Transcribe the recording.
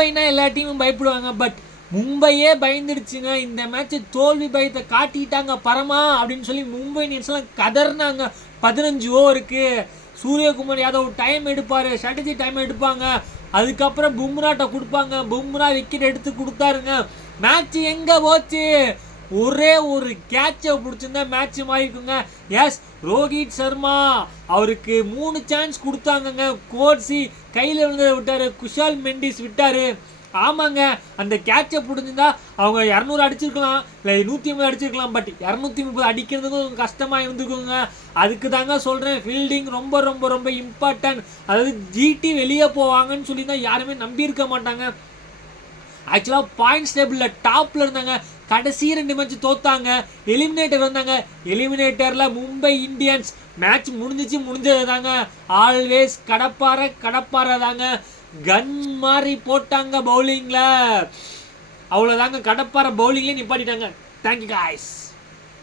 மும்பைனா எல்லா டீமும் பயப்படுவாங்க. பட் மும்பையே பயந்துடுச்சுங்க. இந்த மேட்ச் தோல்வி பயத்தை காட்டிட்டாங்க பரமா அப்படின்னு சொல்லி மும்பை இந்தியன்ஸ்லாம் கதர்னாங்க. 15 ஓவருக்கு சூரியகுமார் யாதவ் டைம் எடுப்பார், ஸ்ட்ராட்டஜி டைம் எடுப்பாங்க. அதுக்கப்புறம் பும்ராட்ட கொடுப்பாங்க. பும்ரா விக்கெட் எடுத்து கொடுத்தாருங்க. மேட்ச் எங்கே போச்சு? ஒரே ஒரு கேட்சை பிடிச்சிருந்தா மேட்ச் மாறிக்குங்க. எஸ், ரோஹித் சர்மா அவருக்கு 3 சான்ஸ் கொடுத்தாங்கங்க. கோட்ஸி கையில் இருந்ததை விட்டார், குஷால் மெண்டிஸ் விட்டார். ஆமாங்க, அந்த கேட்சை பிடிச்சிருந்தா அவங்க 200 அடிச்சிருக்கலாம், இல்லை 150 அடிச்சிருக்கலாம். பட் 230 அடிக்கிறதுக்கும் கஷ்டமாக இருந்துக்குங்க. அதுக்கு தாங்க சொல்கிறேன், ஃபீல்டிங் ரொம்ப ரொம்ப ரொம்ப இம்பார்ட்டன்ட். அதாவது ஜிடி வெளியே போவாங்கன்னு சொல்லி தான் யாருமே நம்பியிருக்க மாட்டாங்க. ஆக்சுவலாக பாயிண்ட்ஸ் டேபிளில் டாப்பில் இருந்தாங்க. கடைசி 2 மேட்ச் தோத்தாங்க, எலிமினேட்டர் வந்தாங்க. எலிமினேட்டரில் மும்பை இந்தியன்ஸ் மேட்ச் முடிஞ்சது தாங்க. ஆல்வேஸ் கடப்பாறை தாங்க. கன் மாதிரி போட்டாங்க பவுலிங்கில். அவ்வளோதாங்க, கடப்பாறை பவுலிங்லேயே நிப்பாட்டிட்டாங்க. Thank you guys.